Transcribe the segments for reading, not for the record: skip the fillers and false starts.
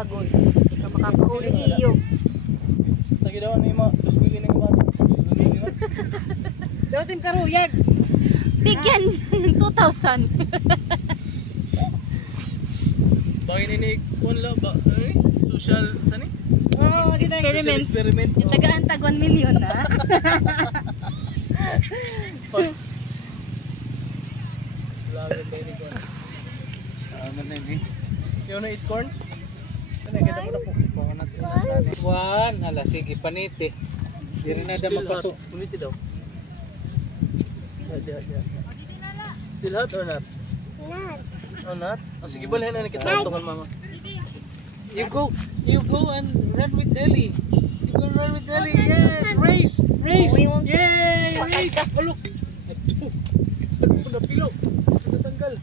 makagol. Hindi ka makakauli iyo. Lagi daw ni mga 2,000 ning mga. Daw tim karuyag. Bigyan 2,000. Bagay ni kunla ba? Social sani? Oh, experiment. Experiment. Yung tagaan tag 1 million na. Lagan ba ni kon? Ano na ni? Yung na eat corn? Ano kita mo na po. One, hala sige paniti. Diri na da magpaso. Paniti daw. Still hot or not? Not. Oh, not? Oh, sige balhin na kita tungan mama. You go and run with Ellie. You can run with Ellie. Yes, race. Race. Yay, race. Oh, look. Ito na pilo. Tatanggal.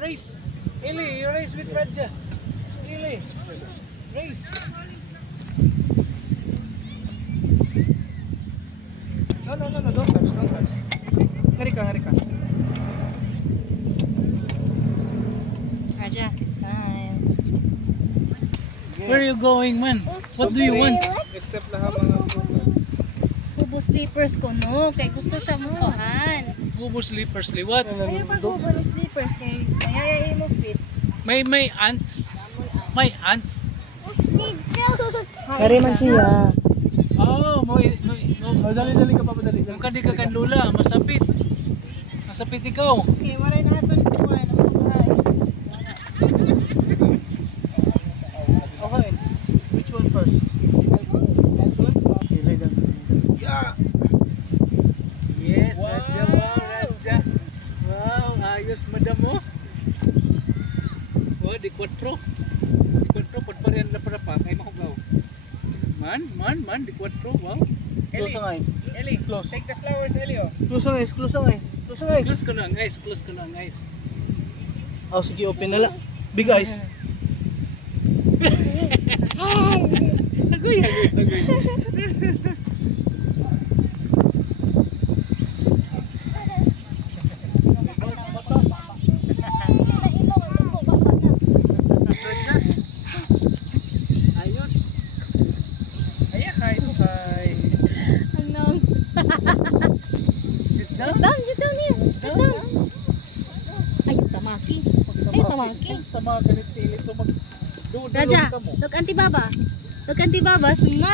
Race. Ellie, you race with Raja. Ellie. Race. No, don't touch. Hari ka. Raja, smile. Where are you going, man? What do you want? Except lahat mga prutas. Kubo slippers ko no, kay gusto siya mukuhan. Bubo slippers liwat. Ayaw pa ko ba ng slippers kay mayayay mo fit. May ants. May ants. Kari man siya. Oh, mo Dali ka pa dali. ka di ka kanlula, masapit. Masapit ikaw. Kay waray na ato kuha na buhay. Okay. Which one first? This one? Yeah. Yes, Wow. Raja, Raja. Wow, ayos madam mo. Oh, di 4. Di 4 pagparihan na para pa kay makugaw. Man, di 4. Wow. Close ang eyes. Ellie, Close. take the flowers, Ellie. Oh. Close ang eyes. Close Close ko na ang eyes. Oh, sige, open na lang. Big eyes. Agoy. Ayos. Ayan, hi. Anong? Sit down. Sit down here. Sit down. Ay, tamaki. Ay, tamaki. Tama ka ni Tili. So Raja, look Auntie Baba. Look Auntie Baba, smile.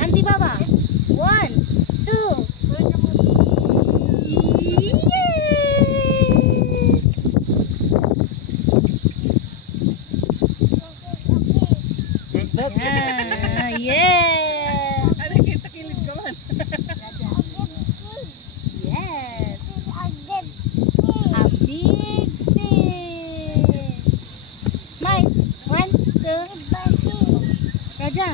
Auntie Baba. 1, 2. Yeah. Ano kita kilid ka man? Yes. A big fish. Smile. 1, 2. Raja.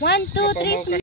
1, 2, 3.